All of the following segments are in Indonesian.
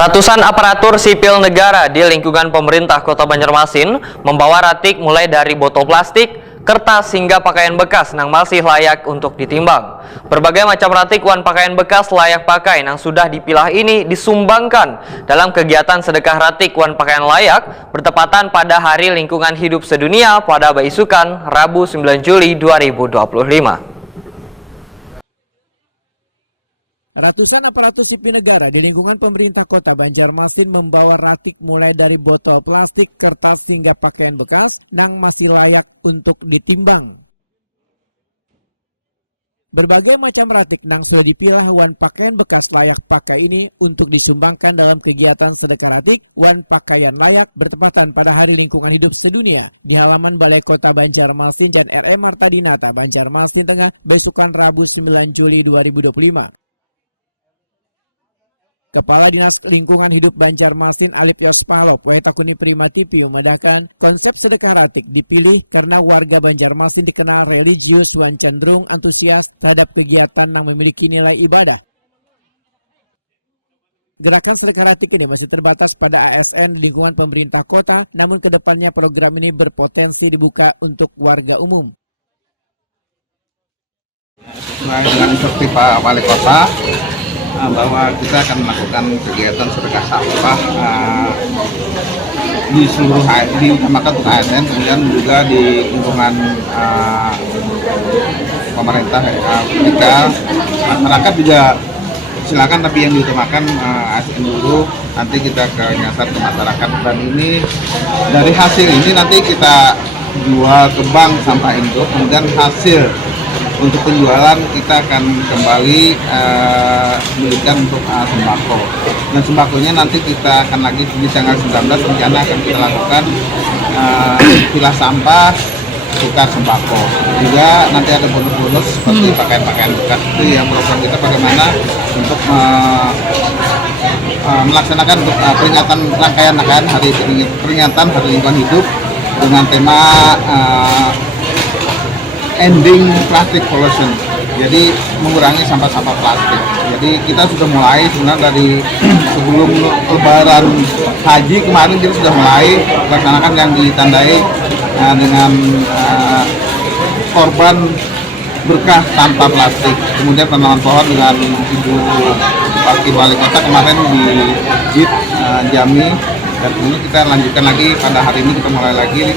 Ratusan aparatur sipil negara di lingkungan pemerintah Kota Banjarmasin membawa ratik mulai dari botol plastik, kertas hingga pakaian bekas yang masih layak untuk ditimbang. Berbagai macam ratik wan pakaian bekas layak pakai yang sudah dipilah ini disumbangkan dalam kegiatan sedekah ratik wan pakaian layak bertepatan pada Hari Lingkungan Hidup Sedunia pada Baisukan Rabu 9 Juli 2025. Ratusan aparatur sipil negara di lingkungan pemerintah Kota Banjarmasin membawa ratik mulai dari botol plastik, kertas hingga pakaian bekas yang masih layak untuk ditimbang. Berbagai macam ratik yang sudah dipilah wan pakaian bekas layak pakai ini untuk disumbangkan dalam kegiatan sedekah ratik wan pakaian layak bertepatan pada Hari Lingkungan Hidup Sedunia di halaman Balai Kota Banjarmasin dan RE Marta Dinata, Banjarmasin Tengah, Besukan Rabu 9 Juli 2025. Kepala Dinas Lingkungan Hidup Banjarmasin Alip Yospahlo Poetakuni Prima TV memedahkan konsep sedekah ratik dipilih karena warga Banjarmasin dikenal religius wan cenderung antusias terhadap kegiatan yang memiliki nilai ibadah. Gerakan sedekah ratik ini masih terbatas pada ASN di lingkungan pemerintah kota, namun kedepannya program ini berpotensi dibuka untuk warga umum. Sesuai dengan instruksi Pak Wali Kota, bahwa kita akan melakukan kegiatan sedekah sampah di seluruh diutamakan untuk ASN, kemudian juga di lingkungan pemerintah ketika masyarakat juga silakan, tapi yang diutamakan ASN dulu, nanti kita nyasar ke masyarakat, dan ini dari hasil ini nanti kita jual ke bank sampah induk, kemudian hasil untuk penjualan kita akan kembali memberikan untuk sembako. Dan sembakonya nanti kita akan lagi di tanggal 19 rencana akan kita lakukan pilah sampah, tukar sembako. Juga nanti ada bonus-bonus seperti pakaian-pakaian bekas. Itu yang program kita bagaimana untuk melaksanakan untuk peringatan rangkaian peringatan Hari Lingkungan Hidup dengan tema ending plastic pollution, jadi mengurangi sampah-sampah plastik. Jadi kita sudah mulai sebenarnya dari sebelum Lebaran Haji kemarin kita sudah mulai melaksanakan yang ditandai dengan korban berkah tanpa plastik. Kemudian tanaman pohon dengan Ibu Wakil Wali Kota kemarin di JIT Jami, dan kemudian kita lanjutkan lagi pada hari ini, kita mulai lagi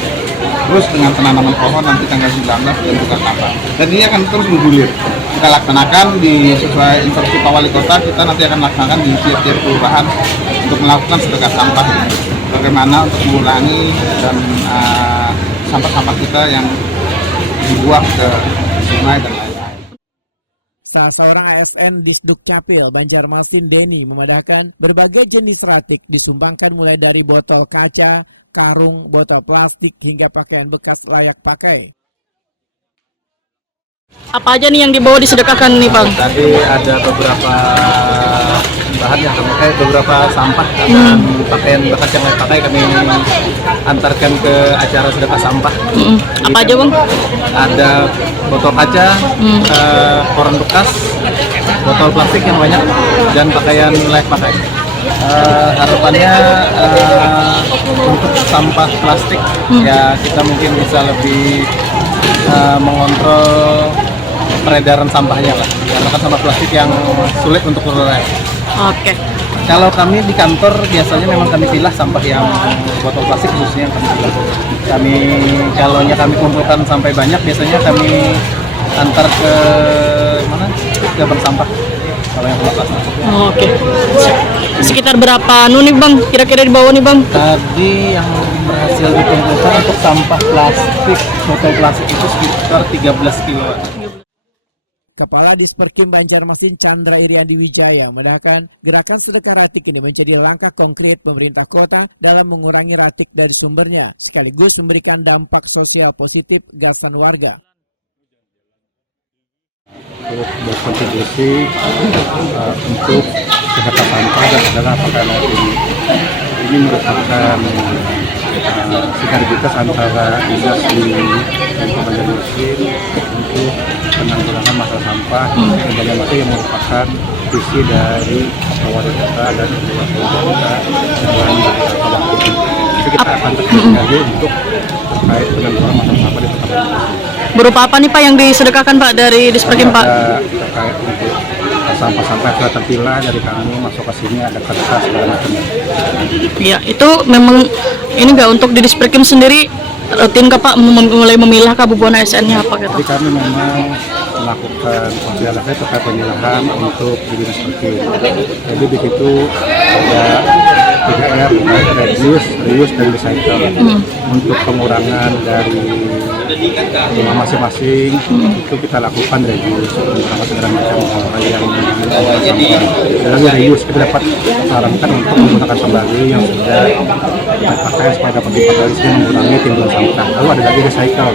terus dengan penanaman pohon nanti tanggal 19 dan tukar sampah. Dan ini akan terus bergulir. Kita laksanakan di sesuai instruksi Pak Wali Kota, kita nanti akan laksanakan di tiap-tiap kelurahan untuk melakukan sedekah sampah ini. Bagaimana untuk mengurangi dan sampah-sampah kita yang dibuang ke sungai dan lain-lain. Salah seorang ASN di Sdukcapil Banjarmasin Deni memedahkan berbagai jenis ratik disumbangkan mulai dari botol kaca, karung, botol plastik hingga pakaian bekas layak pakai. Apa aja nih yang dibawa disedekahkan nih Bang? Tadi ada beberapa bahan yang kami beberapa sampah pakaian bekas yang layak pakai kami antarkan ke acara sedekah sampah. Apa aja Bang? Ada botol kaca, koran bekas, botol plastik yang banyak, dan pakaian layak pakai. Harapannya untuk sampah plastik ya kita mungkin bisa lebih mengontrol peredaran sampahnya lah, karena kan sampah plastik yang sulit untuk terurai. Oke. Kalau kami di kantor biasanya memang kami pilah sampah yang botol plastik khususnya yang kami pilah. Kalau kami kumpulkan sampai banyak, biasanya kami antar ke mana? Ke bank sampah. Kalau yang plastik. Oke. Sekitar berapa nih Bang? Kira-kira di bawah nih Bang? Tadi yang berhasil dikumpulkan untuk sampah plastik, botol plastik itu sekitar 13 kilo. Kepala Disperkim Banjarmasin Chandra Iriandi Wijaya memedahkan gerakan sedekah ratik ini menjadi langkah konkret pemerintah kota dalam mengurangi ratik dari sumbernya, sekaligus memberikan dampak sosial positif gasan warga. Berkontribusi untuk sedekah sampah dan sedekah pakaian laut ini merupakan sinergitas antara dinas di Banjarmasin untuk penanggulangan masalah sampah dan Banjarmasin yang merupakan visi dari wali kota dan dua kota dalam waktu ini. Jadi kita akan terus lagi untuk terkait penanggulangan masalah sampah di Kota Banyumasin. Berupa apa nih Pak yang disedekahkan Pak dari Disperkim Pak? Ada terkait untuk sampah-sampah yang telah terpilah dari kami masuk ke sini, ada kertas segala macam. Iya, itu memang ini nggak untuk di Disperkim sendiri tim Pak mulai memilah bubuan ASN-nya apa gitu? Jadi kami memang melakukan sosialisasi terkait pemilahan untuk di dinas perkim. Jadi di situ ada 3R, reuse, dan recycle. Untuk pengurangan dari rumah masing-masing itu kita lakukan reuse beberapa segala macam hal yang dari reuse kita dapat sarankan untuk menggunakan kembali yang sudah dipakai supaya dapat dipakai sehingga mengurangi timbul sampah. Lalu ada lagi recycle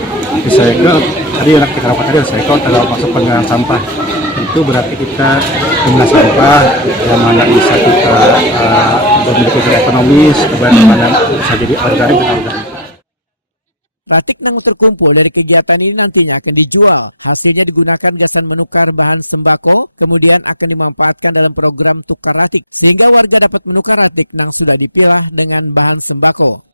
tadi yang kita lakukan tadi recycle adalah masuk pengelolaan sampah. Itu berarti kita memilah sampah yang mana bisa kita memiliki nilai ekonomis, kemudian mana bisa jadi organik dan organik. Ratik nang terkumpul dari kegiatan ini nantinya akan dijual. Hasilnya digunakan gasan menukar bahan sembako, kemudian akan dimanfaatkan dalam program tukar ratik, sehingga warga dapat menukar ratik nang sudah dipilah dengan bahan sembako.